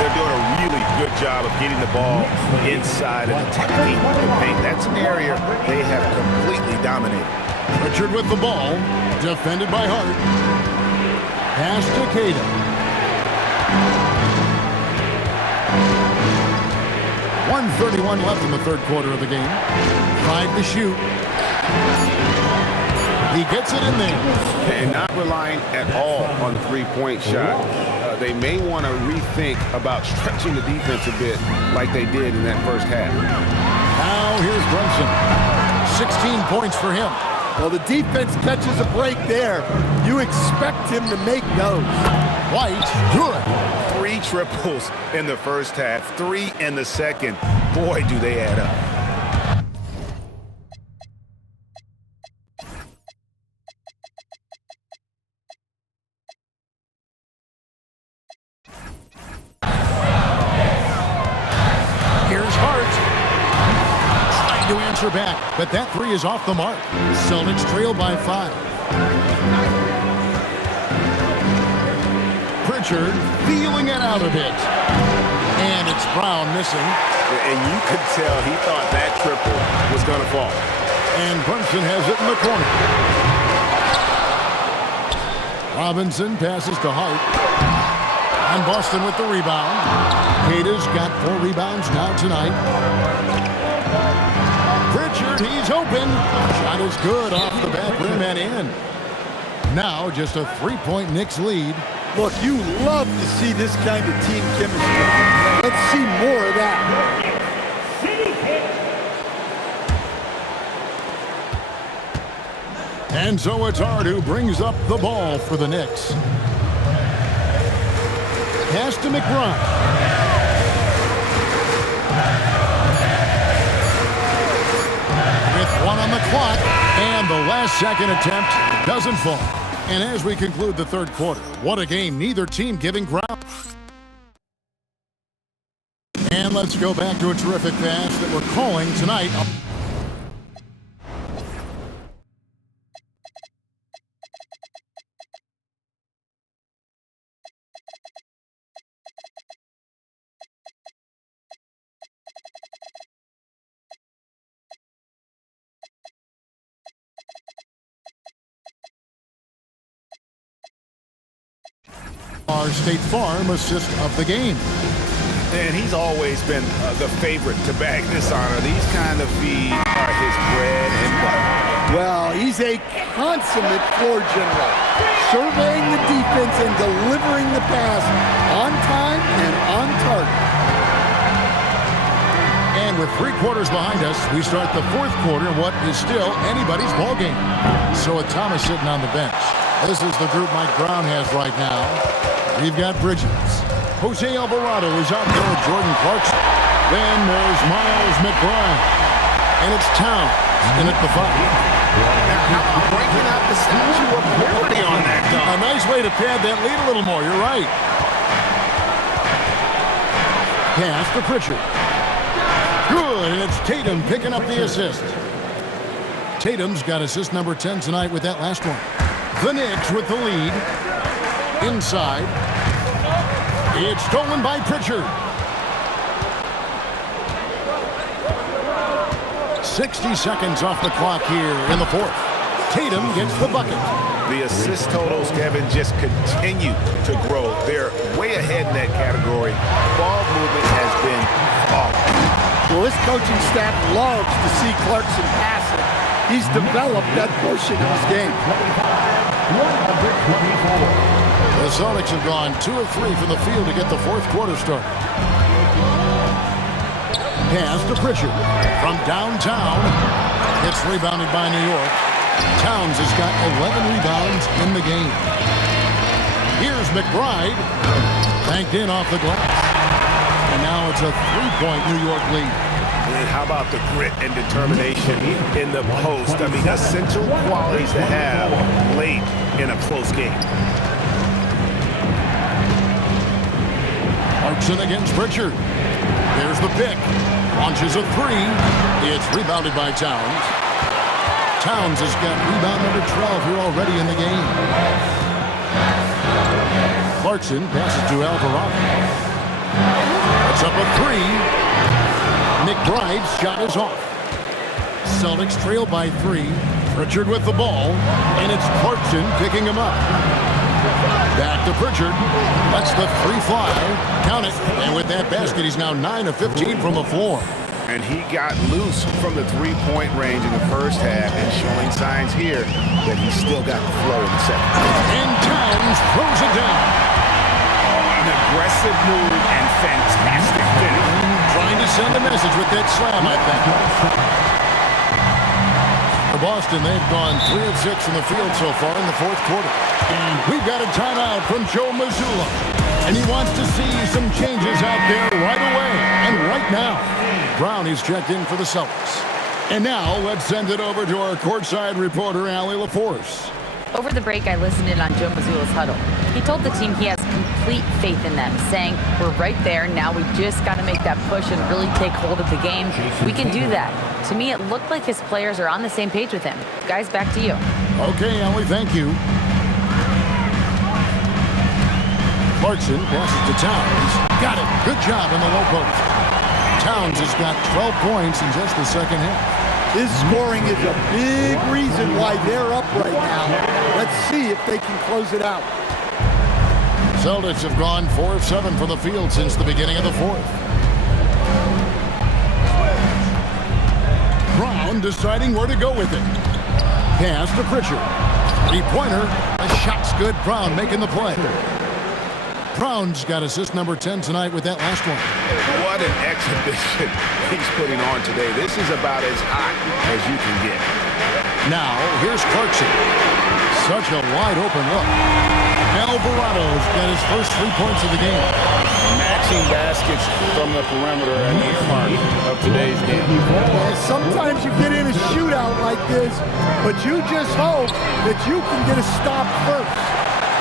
They're doing a really good job of getting the ball inside and attacking the paint. That's an area they have completely dominated. Richard with the ball, defended by Hart. Pass to Tatum. 1:31 left in the third quarter of the game. 5 to shoot. He gets it in there. And not relying at all on the three-point shot. They may want to rethink about stretching the defense a bit like they did in that first half. Now here's Brunson. 16 points for him. Well, the defense catches a break there. You expect him to make those. White, good. 3 triples in the first half, 3 in the second. Boy, do they add up. Here's Hart. Trying to answer back, but that 3 is off the mark. Celtics trail by 5. Pritchard feeling it out a bit. And it's Brown missing. And you could tell he thought that triple was going to fall. And Brunson has it in the corner. Robinson passes to Hart. And Boston with the rebound. Kata's got 4 rebounds now tonight. Pritchard, he's open. Shot is good off the back rim and in. Now just a 3-point Knicks lead. Look, you love to see this kind of team chemistry. Let's see more of that. And so it's Hart who brings up the ball for the Knicks. Pass to McBride. With 1 on the clock, and the last second attempt doesn't fall. And as we conclude the third quarter, what a game, neither team giving ground. And let's go back to a terrific pass that we're calling tonight. Our State Farm assist of the game. And he's always been the favorite to bag this honor. These kind of feeds are his bread and butter. Well, he's a consummate floor general, surveying the defense and delivering the pass on time and on target. And with 3 quarters behind us, we start the fourth quarter in what is still anybody's ball game. So with Thomas sitting on the bench, this is the group Mike Brown has right now. We've got Bridges. Jose Alvarado is out there with Jordan Clarkson. Then there's Miles McBride. And it's Towns in at the 5. Now, how about breaking out the statue of liberty on that dunk? A nice way to pad that lead a little more. You're right. Pass to Pritchard. Good, and it's Tatum picking up the assist. Tatum's got assist number 10 tonight with that last one. The Knicks with the lead. Inside. It's stolen by Pritchard. 60 seconds off the clock here in the fourth. Tatum gets the bucket. The assist totals, Kevin, just continue to grow. They're way ahead in that category. Ball movement has been off. Well, this coaching staff loves to see Clarkson pass it. He's developed that portion of his game. The Celtics have gone 2 of 3 from the field to get the fourth quarter started. Pass to Pritchard from downtown. It's rebounded by New York. Towns has got 11 rebounds in the game. Here's McBride. Banked in off the glass. And now it's a 3-point New York lead. And how about the grit and determination in the post? I mean, essential qualities to have late in a close game. Clarkson against Pritchard. There's the pick. Launches a 3. It's rebounded by Towns. Towns has got rebound number 12 here already in the game. Clarkson passes to Alvarado. It's up a 3. McBride's shot is off. Celtics trail by 3. Pritchard with the ball, and it's Clarkson picking him up. Back to Pritchard. Lets the 3 fly. Count it. And with that basket, he's now 9 of 15 from the floor. And he got loose from the three-point range in the first half and showing signs here that he's still got the flow in the second. And Towns throws it down. An aggressive move and fantastic finish. Trying to send a message with that slam, I think. For Boston, they've gone 3 of 6 from the field so far in the fourth quarter. And we've got a timeout from Joe Mazzulla. And he wants to see some changes out there right away and right now. Brown is checked in for the Celtics. And now let's send it over to our courtside reporter, Allie LaForce. Over the break, I listened in on Joe Mazzulla's huddle. He told the team he has complete faith in them, saying, we're right there, now we just got to make that push and really take hold of the game. We can do that. To me, it looked like his players are on the same page with him. Guys, back to you. Okay, Allie, thank you. Clarkson passes to Towns. Got it. Good job in the low post. Towns has got 12 points in just the second half. His scoring is a big reason why they're up right now. Let's see if they can close it out. Celtics have gone 4 of 7 from the field since the beginning of the fourth. Brown deciding where to go with it. Pass to Pritchard. Three-pointer. The shot's good. Brown making the play. Brown's got assist number 10 tonight with that last one. What an exhibition he's putting on today. This is about as hot as you can get. Now, here's Clarkson. Such a wide-open look. Alvarado's got his first 3 points of the game. Matching baskets from the perimeter and the earmark of today's game. And sometimes you get in a shootout like this, but you just hope that you can get a stop first.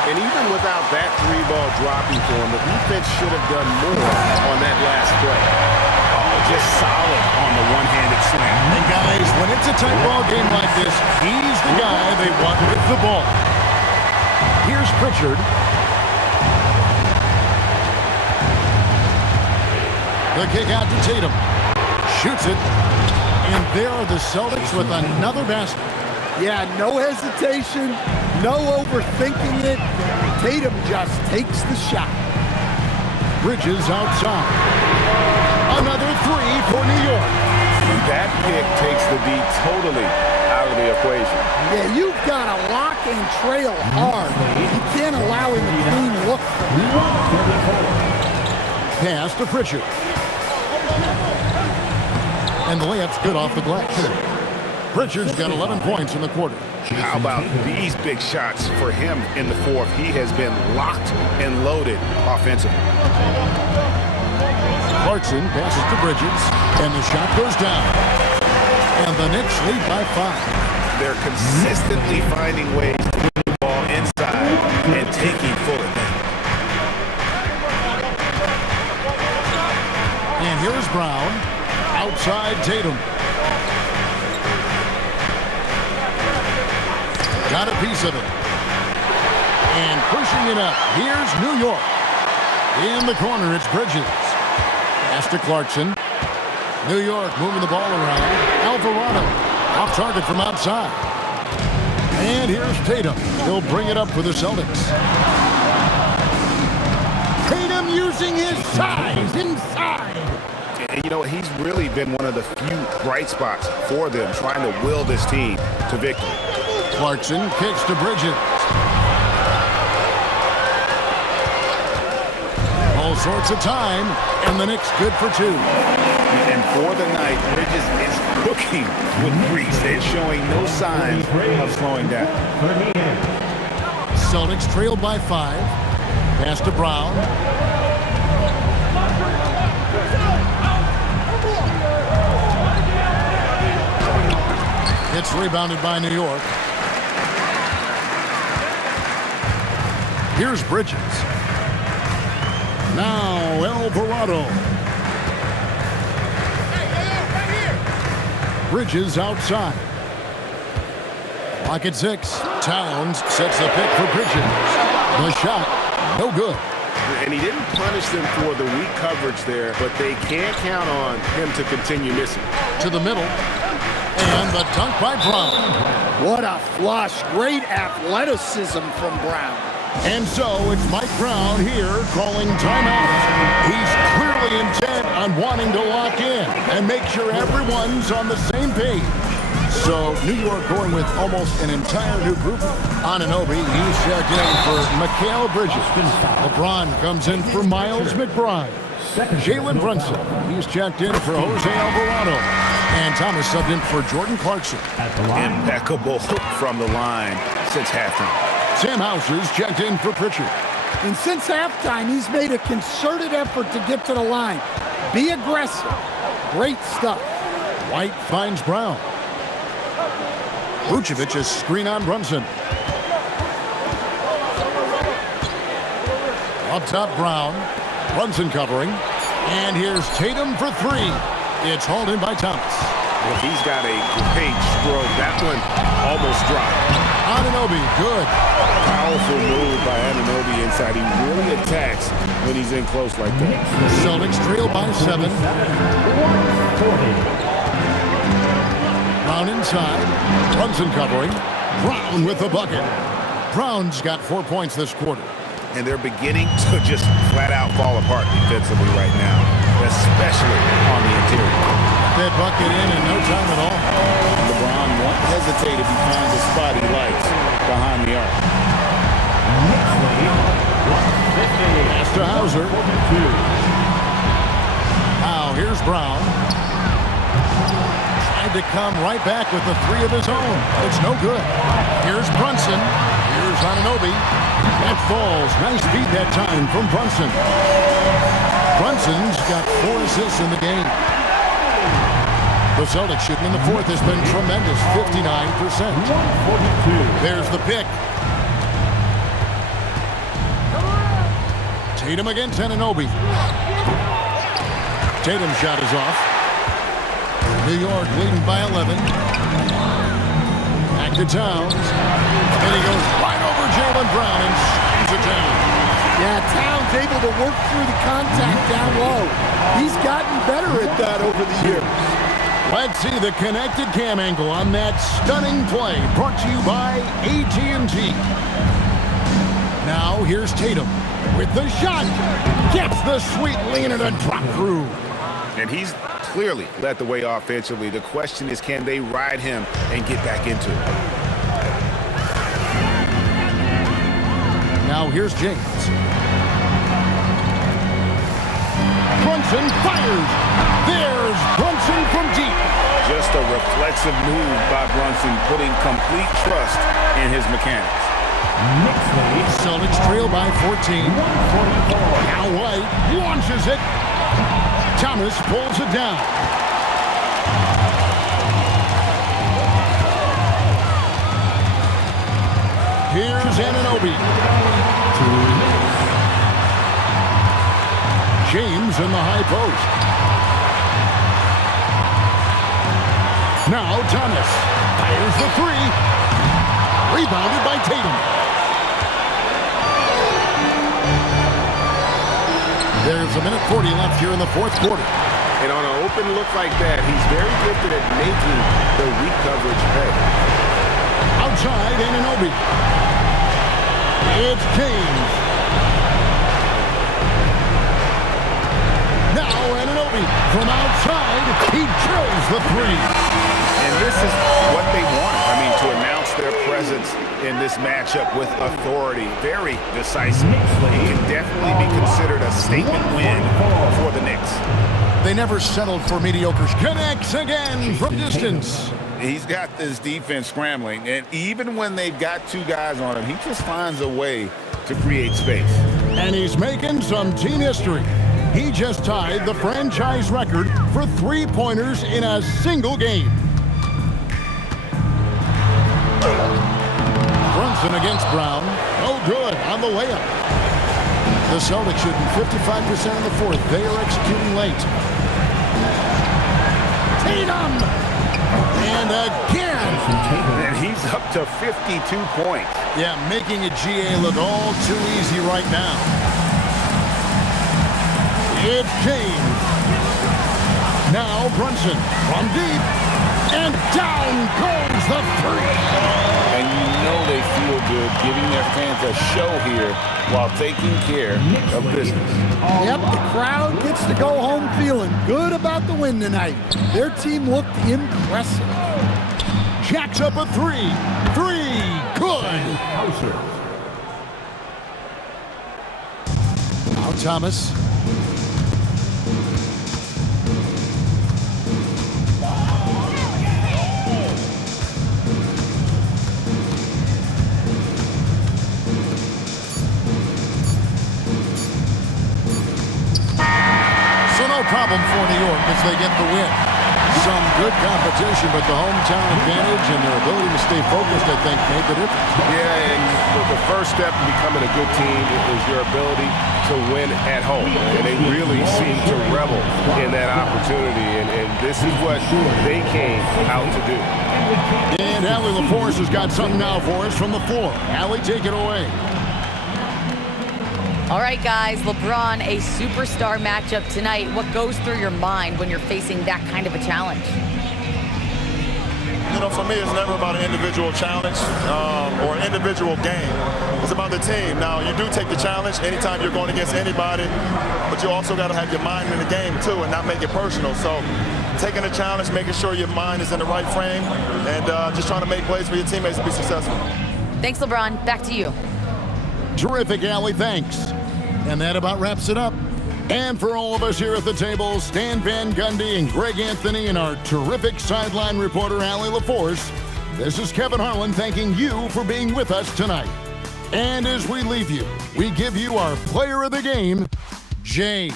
And even without that three-ball dropping for him, the defense should have done more on that last play. Oh, just solid on the one-handed slam. And guys, when it's a tight ball game like this, he's the guy they want with the ball. Here's Pritchard. The kick out to Tatum. Shoots it. And there are the Celtics with another basket. Yeah, no hesitation, no overthinking it. Tatum just takes the shot. Bridges outside. Another three for New York. That pick takes the D totally out of the equation. Yeah, you've got to lock and trail hard. You can't allow him a clean look. Pass to Pritchard. And the layup's good off the glass. Pritchard's got 11 points in the quarter. How about these big shots for him in the fourth? He has been locked and loaded offensively. Clarkson passes to Bridges, and the shot goes down. And the Knicks lead by 5. They're consistently finding ways to get the ball inside and taking full advantage. And here's Brown, outside Tatum. Got a piece of it. And pushing it up. Here's New York. In the corner, it's Bridges. Pass to Clarkson. New York moving the ball around. Alvarado off target from outside. And here's Tatum. He'll bring it up for the Celtics. Tatum using his size inside. And you know, he's really been one of the few bright spots for them, trying to will this team to victory. Clarkson kicks to Bridges. All sorts of time, and the Knicks good for 2. And for the night, Bridges is cooking with grease and showing no signs of slowing down. Celtics trailed by 5. Pass to Brown. It's rebounded by New York. Here's Bridges. Now Alvarado. Bridges outside. Lock at 6. Towns sets the pick for Bridges. The shot, no good. And he didn't punish them for the weak coverage there, but they can't count on him to continue missing. To the middle. And the dunk by Brown. What a flush. Great athleticism from Brown. And so it's Mike Brown here calling timeout. He's clearly intent on wanting to lock in. And and make sure everyone's on the same page. So New York going with almost an entire new group. Anunoby, he's checked in for Mikal Bridges. LeBron comes in for Miles McBride. Jalen Brunson, he's checked in for Jose Alvarado. And Thomas subbed in for Jordan Clarkson. Impeccable from the line since halftime. Sam Hauser's checked in for Pritchard. And since halftime, he's made a concerted effort to get to the line. Be aggressive. Great stuff. White finds Brown. Vucevic is screen on Brunson. Up top, Brown. Brunson covering. And here's Tatum for three. It's hauled in by Thomas. Well, he's got a great stroke. That one almost dropped. Anunoby, good. Powerful move by Anunoby inside. He really attacks when he's in close like that. Celtics trail by 7. Brown inside. Brunson covering. Brown with the bucket. Brown's got 4 points this quarter. And they're beginning to just flat out fall apart defensively right now, especially on the interior. That bucket in no time at all. LeBron won't hesitate if he finds a spot he likes behind the arc. Pass to Hauser. Now here's Brown. Tried to come right back with the three of his own. It's no good. Here's Brunson. Here's Anunoby. That falls. Nice beat that time from Brunson. Brunson's got 4 assists in the game. The Celtics shooting in the fourth has been tremendous, 59%. There's the pick. Tatum against Anunoby. Tatum's shot is off. New York leading by 11. Back to Towns. And he goes right over Jalen Brown and slams it down. Yeah, Towns able to work through the contact down low. He's gotten better at that over the years. Let's see the connected cam angle on that stunning play, brought to you by AT&T. Now here's Tatum with the shot. Gets the sweet lean and a drop through. And he's clearly led the way offensively. The question is, can they ride him and get back into it? Now here's James. Brunson fires. There's Brunson from deep. Just a reflexive move by Brunson, putting complete trust in his mechanics. Celtics trail by 14. Now White launches it. Thomas pulls it down. Here's Anunoby. James in the high post. Now Thomas fires the three. Rebounded by Tatum. There's a minute 40 left here in the fourth quarter. And on an open look like that, he's very gifted at making the weak coverage pay. Outside, Anunoby. It's James. Now Anunoby from outside. He drills the three. And this is what they want. I mean, to announce their presence in this matchup with authority. Very decisive. It can definitely be considered a statement win for the Knicks. They never settled for mediocre. Connects again from distance. He's got this defense scrambling, and even when they've got two guys on him, he just finds a way to create space. And he's making some team history. He just tied the franchise record for three-pointers in a single game. Brunson against Brown. No good on the layup. The Celtics shooting 55% in the fourth. They are executing late. Tatum! And again. And he's up to 52 points. Yeah, making a GA look all too easy right now. It's James. Now Brunson from deep. And down goes the three. And you know they feel good giving their fans a show here while taking care of business. Yep, the crowd gets to go home feeling good about the win tonight. Their team looked impressive. Jacks up a three. Good. Now Thomas. So no problem for New York as they get the win. Some good competition, but the hometown advantage and their ability to stay focused, I think, made the difference. Yeah, and the first step in becoming a good team is your ability to win at home. And they really seem to revel in that opportunity, and this is what they came out to do. And Allie LaForce has got something now for us from the floor. Allie, take it away. All right, guys, LeBron, a superstar matchup tonight. What goes through your mind when you're facing that kind of a challenge? You know, for me, it's never about an individual challenge or an individual game. It's about the team. Now, you do take the challenge anytime you're going against anybody, but you also got to have your mind in the game, too, and not make it personal. So taking the challenge, making sure your mind is in the right frame, and just trying to make plays for your teammates to be successful. Thanks, LeBron. Back to you. Terrific, Allie. Thanks. And that about wraps it up. And for all of us here at the table, Stan Van Gundy and Greg Anthony and our terrific sideline reporter, Allie LaForce, this is Kevin Harlan thanking you for being with us tonight. And as we leave you, we give you our player of the game, Jay